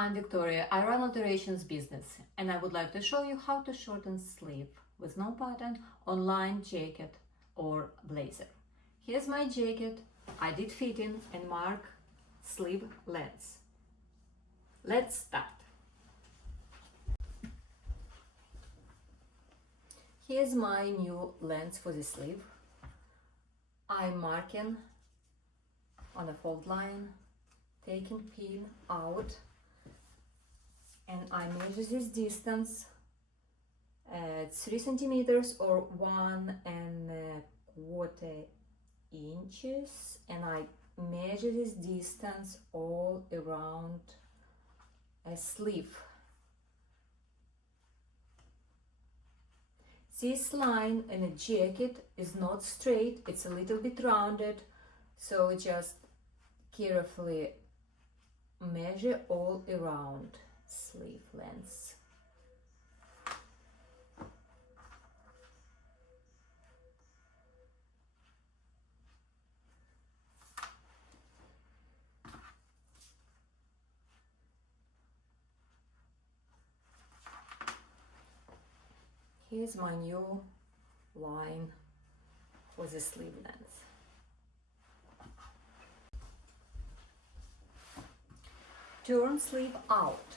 I'm Victoria. I run alterations business and I would like to show you how to shorten sleeve with no pattern on line jacket or blazer. Here's my jacket. I did fitting and mark sleeve length. Let's start. Here's my new length for the sleeve. I'm marking on a fold line, taking pin out, and I measure this distance at 3 centimeters or 1.25 inches, and I measure this distance all around a sleeve. This line in a jacket is not straight, it's a little bit rounded, so just carefully measure all around sleeve length. Here's my new line for the sleeve length. Turn sleeve out.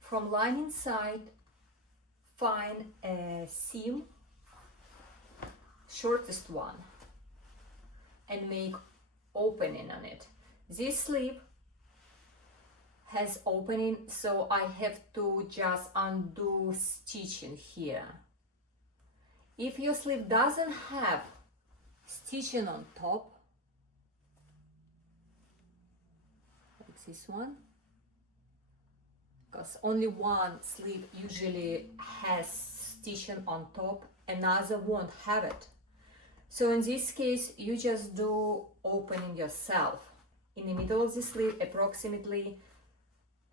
From lining side, find a seam, shortest one, and make opening on it. This sleeve has opening, so I have to just undo stitching here. If your sleeve doesn't have stitching on top, like this one, because only one sleeve usually has stitching on top, another won't have it. So in this case, you just do opening yourself in the middle of the sleeve, approximately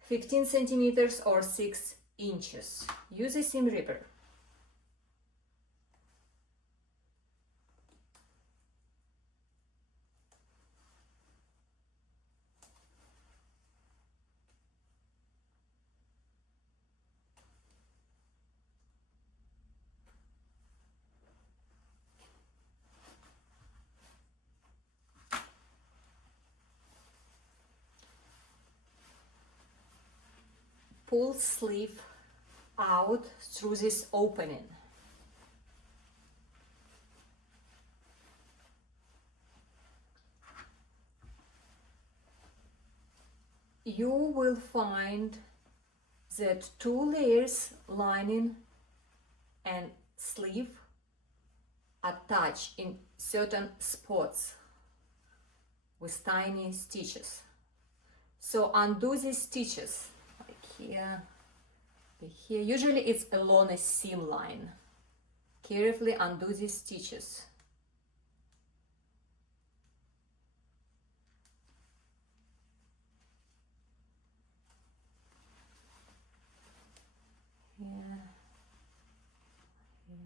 15 centimeters or 6 inches. Use a seam ripper. Pull sleeve out through this opening. You will find that 2 layers, lining and sleeve, attach in certain spots with tiny stitches. So undo these stitches. Here, here. Usually it's along a seam line. Carefully undo these stitches. Here, here.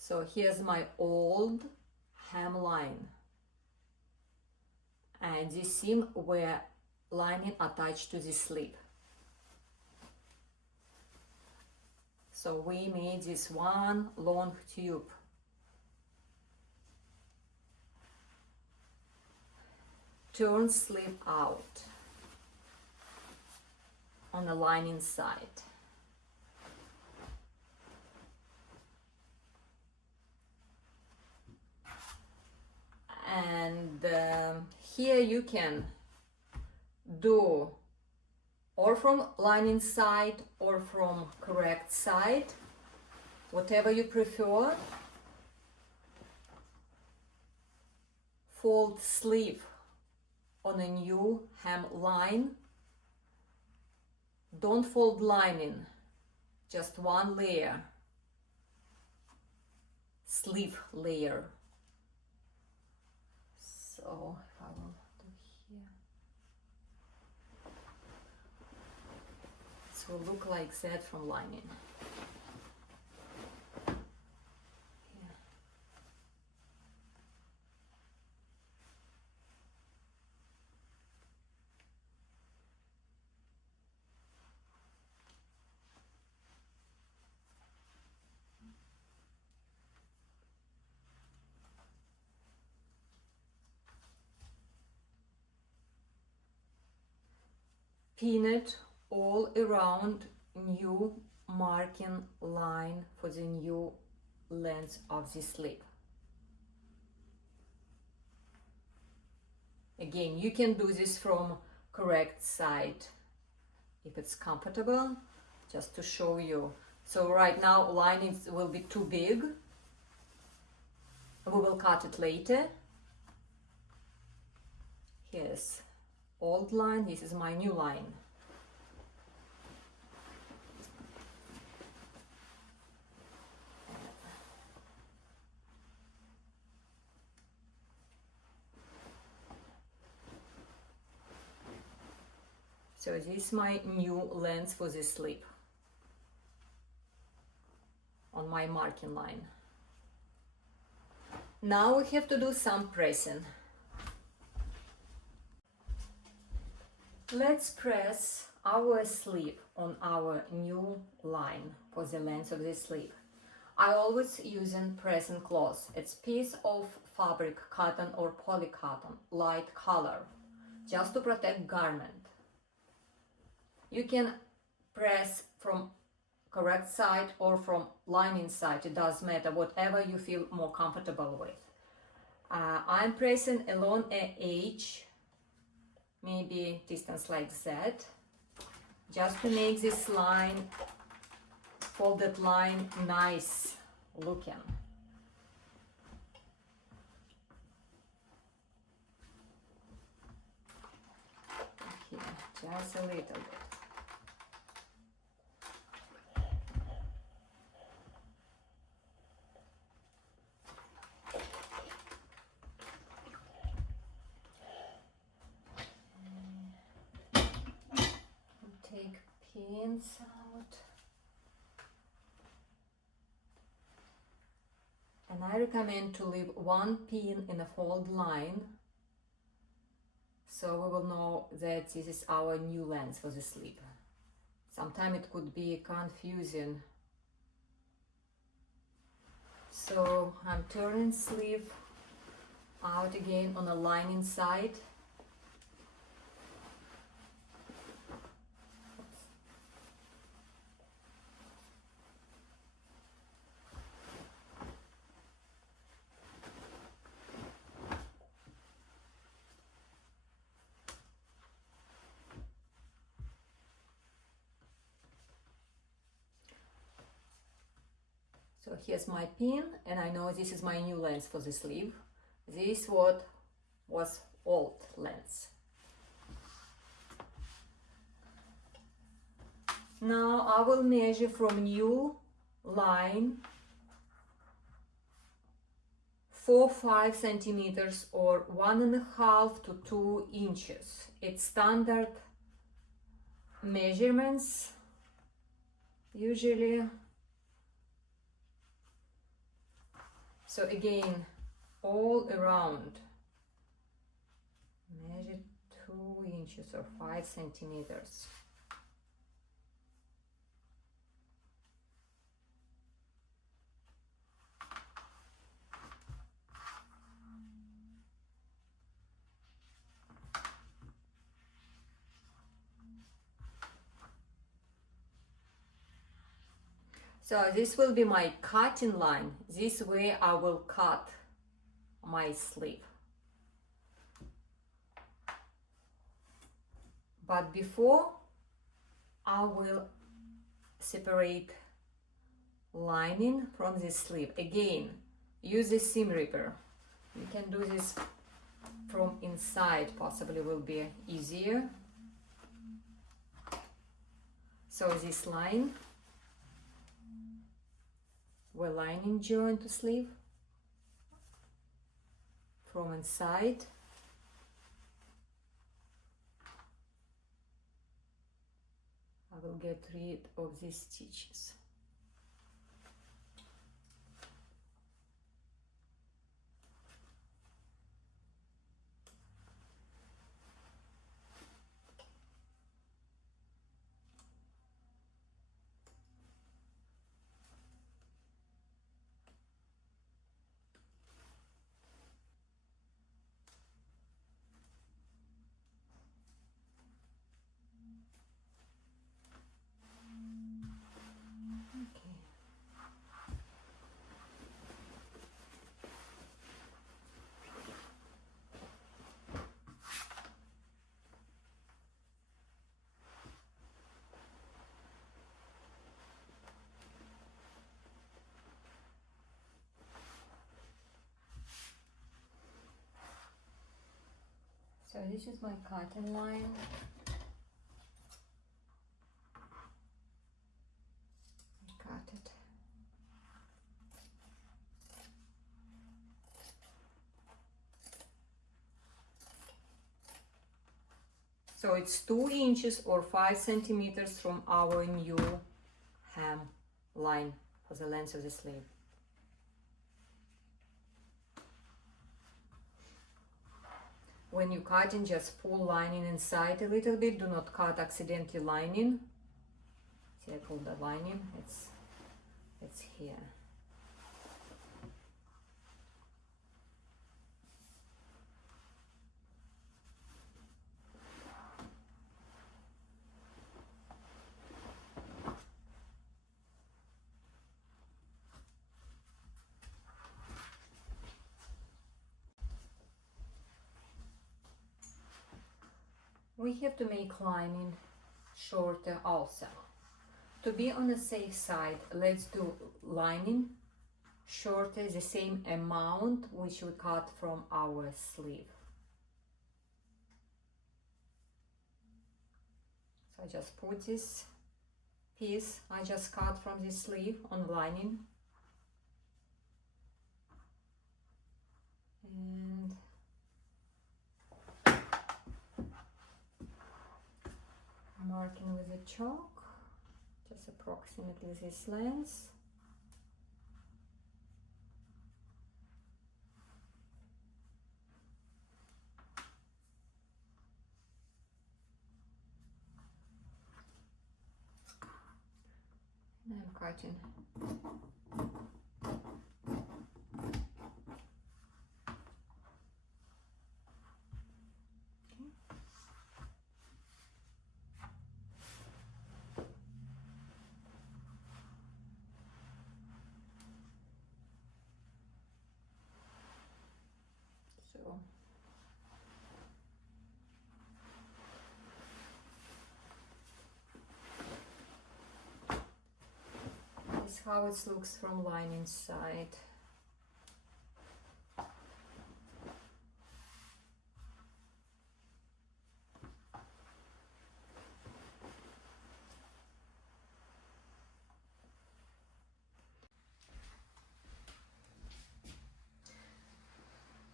So here's my old hemline, and this seam where lining attached to the sleeve. So we made this one long tube. Turn sleeve out on the lining side. And here you can do or from lining side or from correct side, whatever you prefer. Fold sleeve on a new hem line. Don't fold lining, just one layer. sleeve layer. So if I will do here, it will look like that from lining. Pin it all around new marking line for the new length of the sleeve. Again, you can do this from correct side if it's comfortable, just to show you. So right now lining will be too big. We will cut it later. Here's old line, this is my new line. So this is my new length for this sleeve on my marking line. Now we have to do some pressing. Let's press our sleeve on our new line for the length of this sleeve. I always using pressing cloth. It's piece of fabric, cotton or polycotton, light color, just to protect garment. You can press from correct side or from lining side, it does matter, whatever you feel more comfortable with. I'm pressing along an edge, maybe distance like that, just to make this line, folded line, nice looking. Here, just a little bit. Take pins out. And I recommend to leave one pin in a fold line, so we will know that this is our new length for the sleeve. Sometimes it could be confusing. So I'm turning sleeve out again on a lining side. So here's my pin, and I know this is my new length for the sleeve. This what was old length. Now I will measure from new line 4-5 centimeters or 1.5 to 2 inches. It's standard measurements usually. So again, all around, measure 2 inches or 5 centimeters. So this will be my cutting line. This way I will cut my sleeve. But before, I will separate lining from the sleeve. Again, use the seam ripper. You can do this from inside, possibly will be easier. So this line, we're lining join to sleeve, from inside. I will get rid of these stitches. So this is my cotton line. I cut it. So it's 2 inches or 5 centimeters from our new hem line for the length of the sleeve. When you're cutting, just pull lining inside a little bit. Do not cut accidentally lining. See, I pulled the lining. It's here. We have to make lining shorter also. To be on the safe side, let's do lining shorter the same amount which we cut from our sleeve. So I just put this piece I just cut from this sleeve on lining. And marking with a chalk, just approximately this length. And I'm cutting. So this is how it looks from lining side.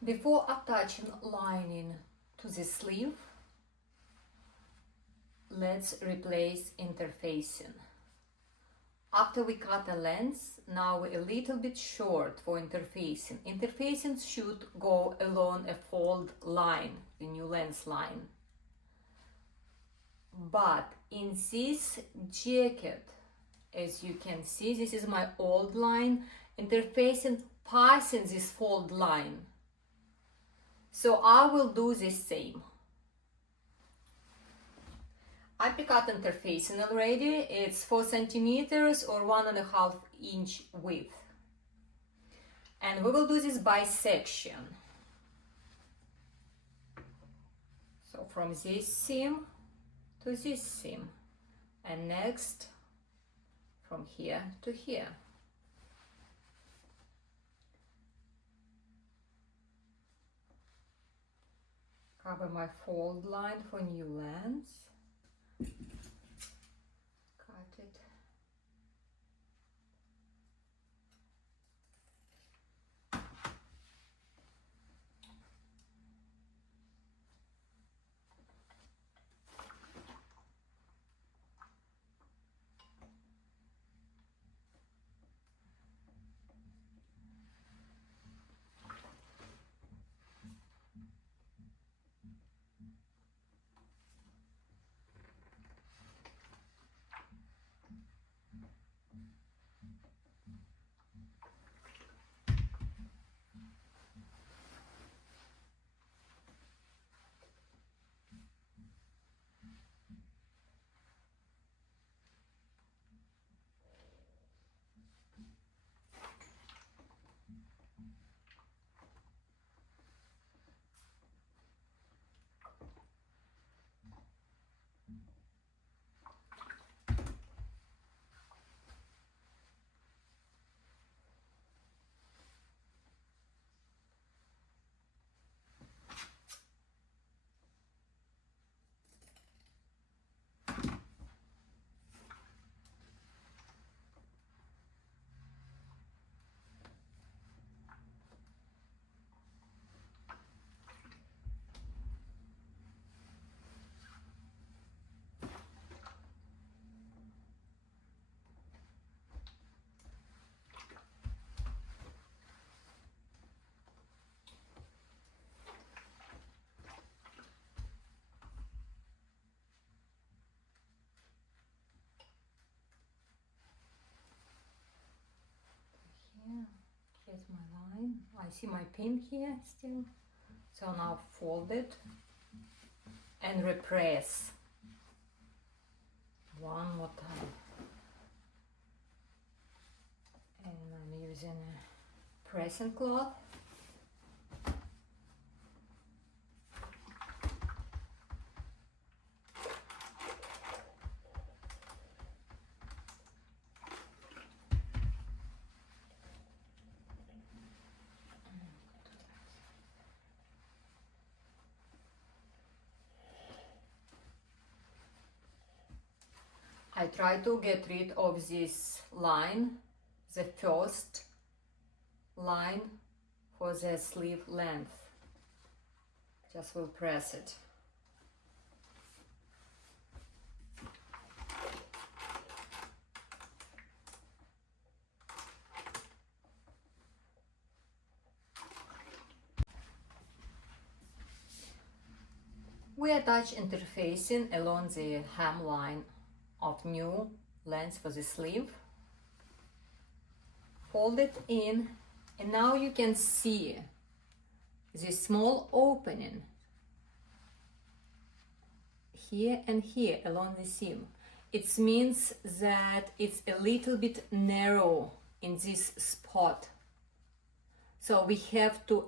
Before attaching lining to the sleeve, let's replace interfacing. After we cut the length, now we're a little bit short for interfacing. Interfacing should go along a fold line, the new length line. But in this jacket, as you can see, this is my old line, interfacing passing this fold line. So I will do the same. I pre-cut interfacing already. It's 4 centimeters or 1.5 inch width. And we will do this by section. So from this seam to this seam. And next from here to here. Cover my fold line for new length. Cut it. I see my pin here still. So now fold it and repress one more time. And I'm using a pressing cloth. I try to get rid of this line, the first line for the sleeve length. Just will press it. We attach interfacing along the hemline of new length for the sleeve. Fold it in, and now you can see this small opening here and here along the seam. It means that it's a little bit narrow in this spot, so we have to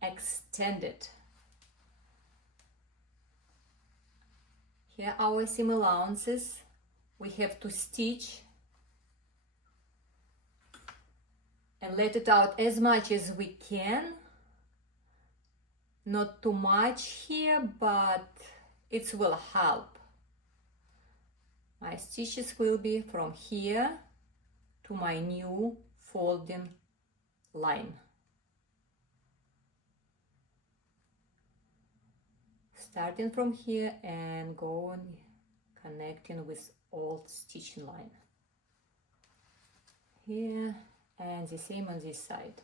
extend it. Here are our seam allowances. We have to stitch and let it out as much as we can. Not too much here, but it will help. My stitches will be from here to my new folding line. Starting from here and going connecting with old stitching line. Here, and the same on this side.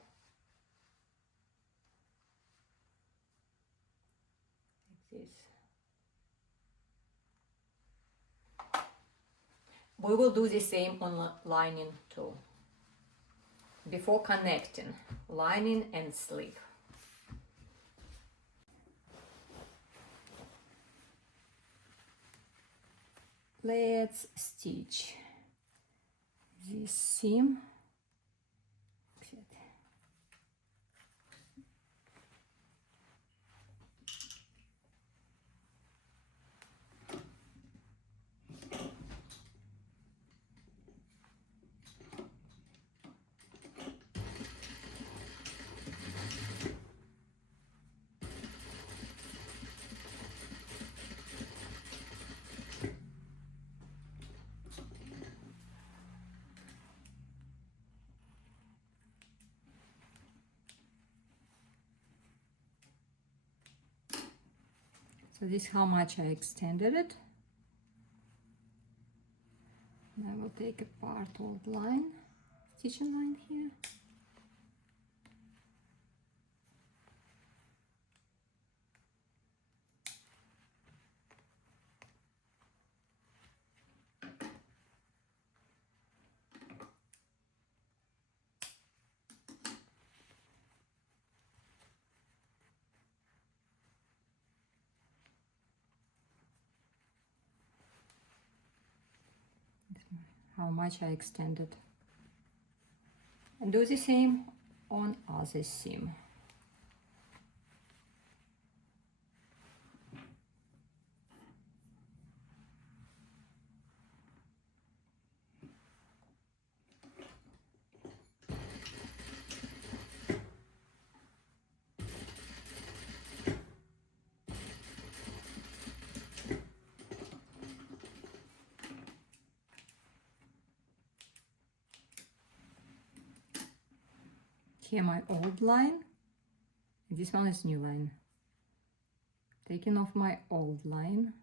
Like this. We will do the same on lining too. Before connecting, lining and sleeve. Let's stitch this seam. So this is how much I extended it. And I will take apart old line, stitching line here. How much I extended, and do the same on other seam. Here my old line, this one is new line. Taking off my old line.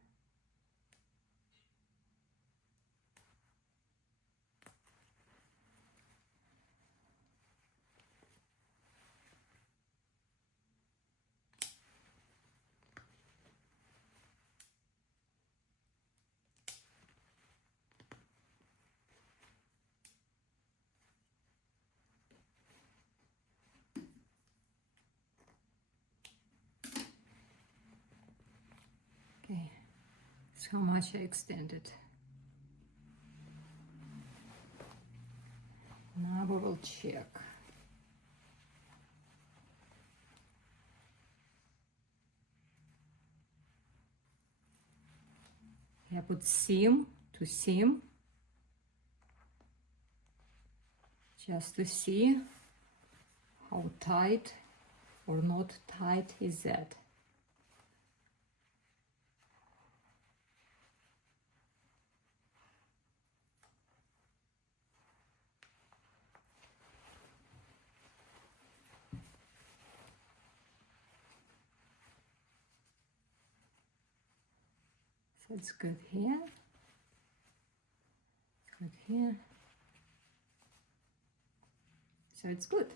how much I extended. Now we will check. I put seam to seam just to see how tight or not tight is that. So it's good here. It's good here. So it's good.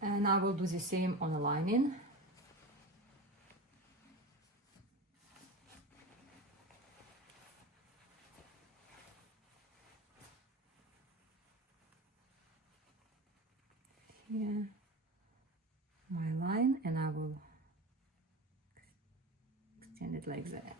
And I will do the same on the lining. Here, my line, and I will extend it like that.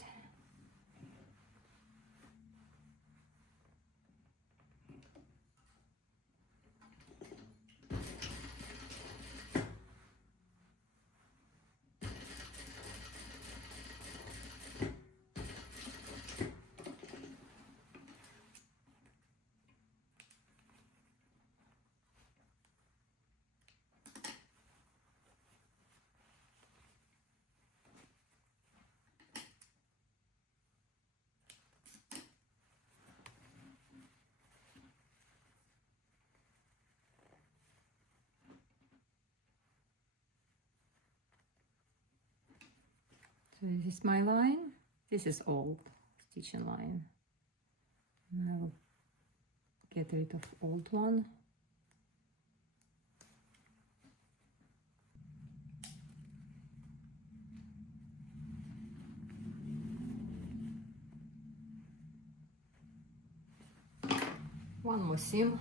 So this is my line. This is old stitching line. And I will get rid of old one. One more seam.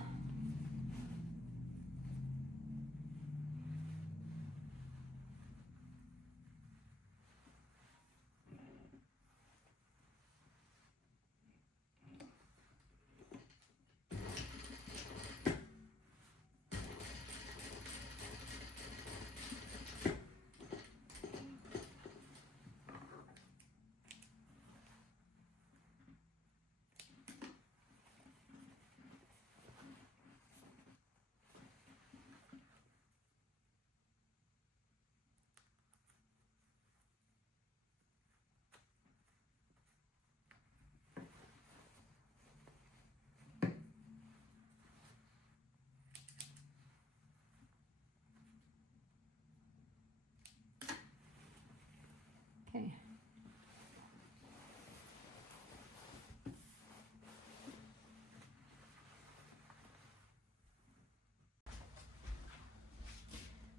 Okay.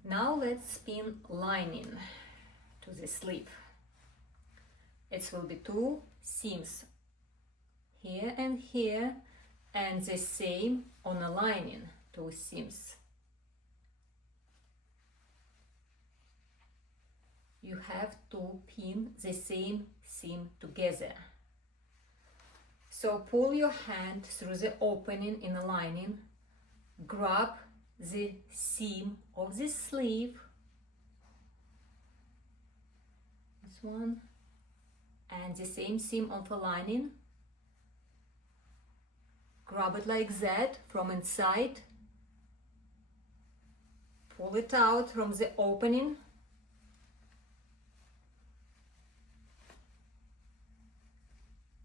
Now let's pin lining to the sleeve. It will be two seams here and here, and the same on the lining, two seams. You have to pin the same seam together. So pull your hand through the opening in the lining, grab the seam of the sleeve, this one, and the same seam of the lining, grab it like that from inside, pull it out from the opening,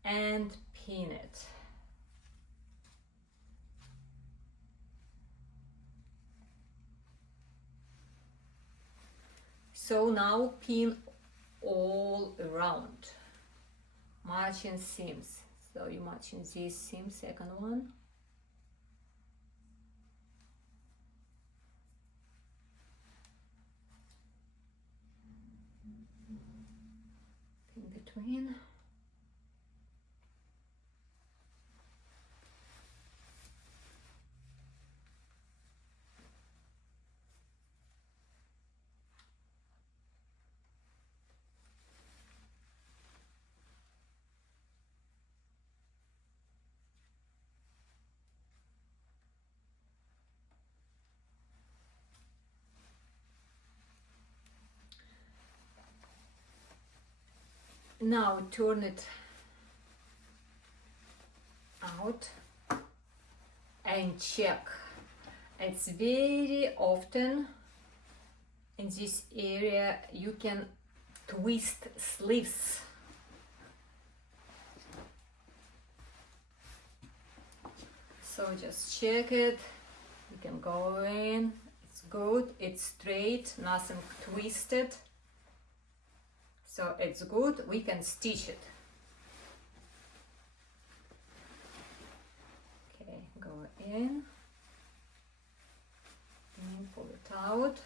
and pin it. So now pin all around, matching seams. So you matching this seam, second one, in between. Now turn it out and check. It's very often in this area you can twist sleeves. So just check it. You can go in. It's good. It's straight, nothing twisted. So it's good. We can stitch it. Okay, go in and pull it out.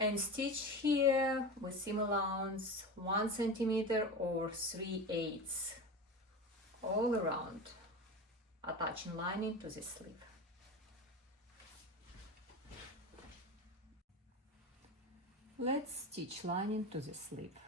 And stitch here with seam allowance 1 centimeter or 3/8 all around, attaching lining to the sleeve. Let's stitch lining to the sleeve.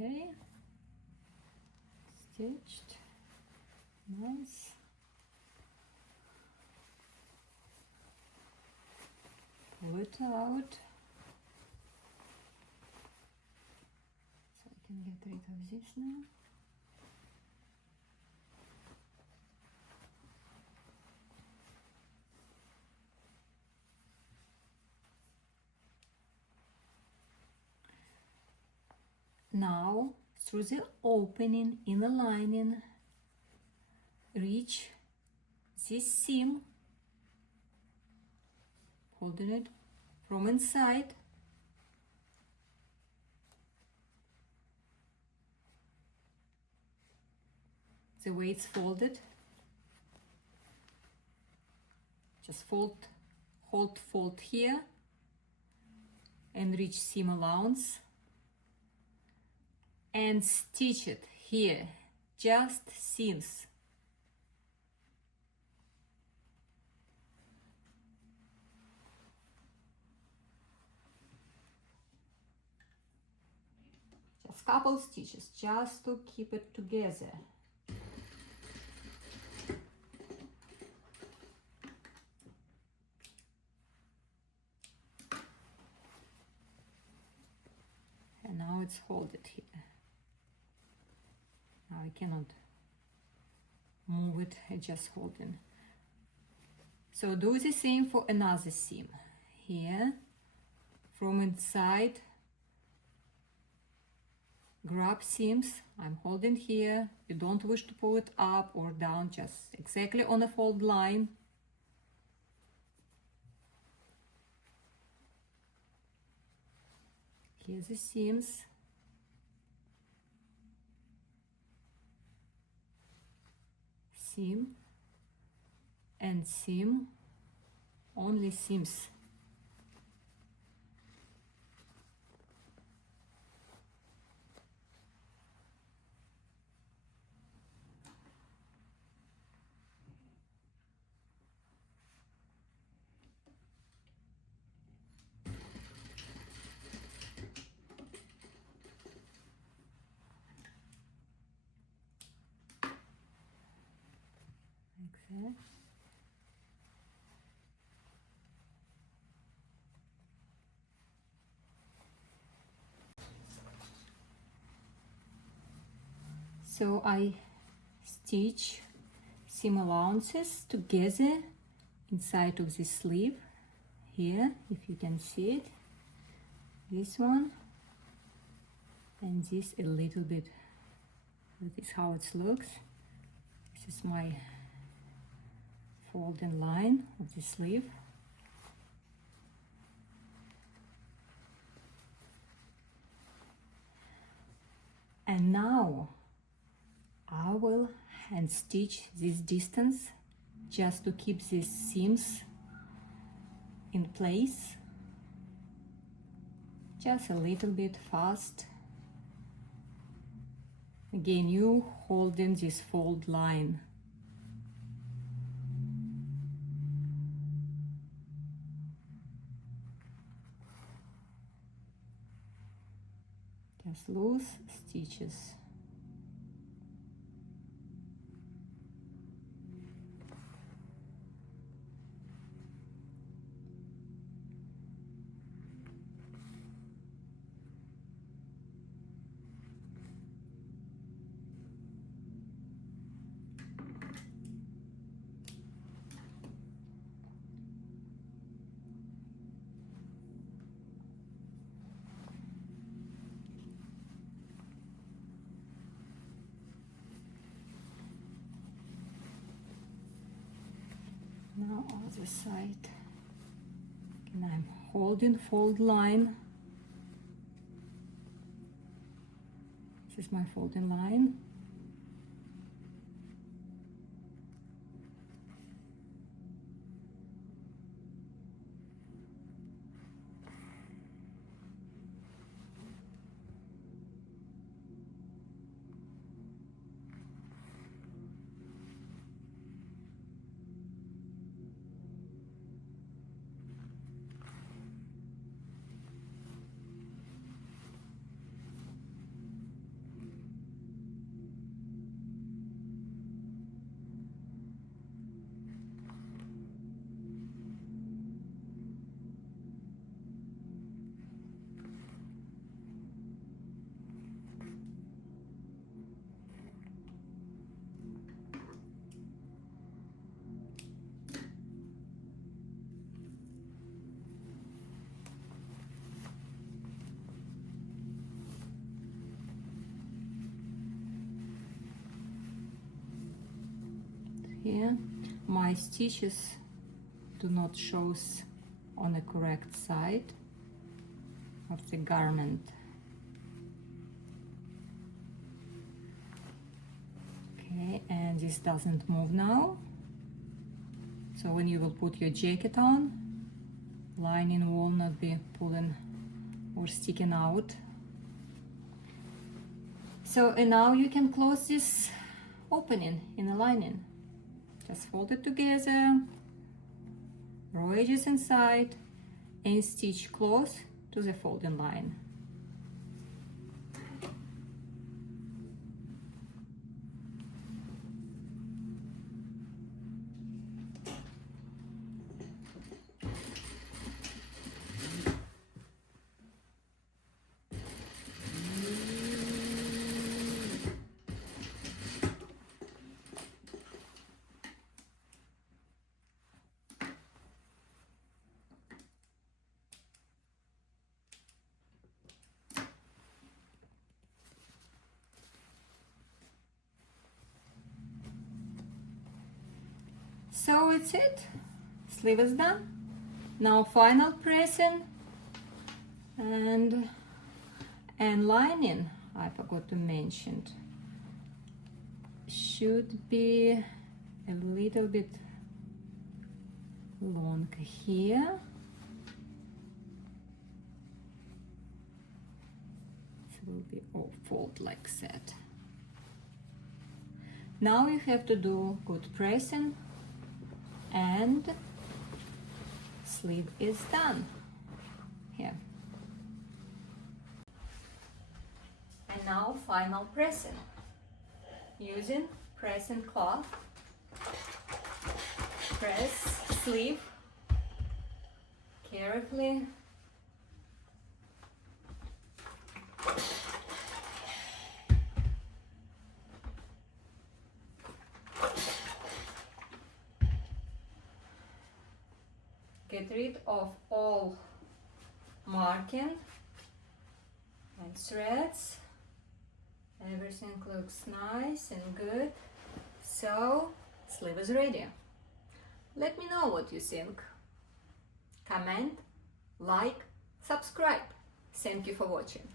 Okay, stitched, nice. Pull it out, so I can get rid of this now. Now, through the opening in the lining, reach this seam, holding it from inside. The way it's folded, just fold here and reach seam allowance. And stitch it here, just seams. Just couple stitches, just to keep it together. And now it's folded here. Now I cannot move it, I just holding. So do the same for another seam. Here, from inside, grab seams. I'm holding here. You don't wish to pull it up or down, just exactly on a fold line. Here's the seams. Seam and seam, only seams. Like that. So I stitch seam allowances together inside of this sleeve here, if you can see it, this one and this a little bit. This is how it looks. This is my folding line of the sleeve. And now I will hand stitch this distance just to keep these seams in place, just a little bit fast. Again, you holding this fold line. Just loose stitches. Now other side, and I'm holding fold line. This is my folding line. Here, my stitches do not show on the correct side of the garment. Okay, and this doesn't move now. So when you will put your jacket on, lining will not be pulling or sticking out. So, and now you can close this opening in the lining. Just fold it together, row edges inside, and stitch close to the folding line. So it's it, sleeve is done. Now final pressing and lining, I forgot to mention, should be a little bit long here. It will be all fold like that. Now you have to do good pressing and sleeve is done here. And now final pressing. Using pressing cloth, press sleeve carefully. get rid of all marking and threads. Everything looks nice and good. So sleeve is ready. Let me know what you think. Comment, like, subscribe. Thank you for watching.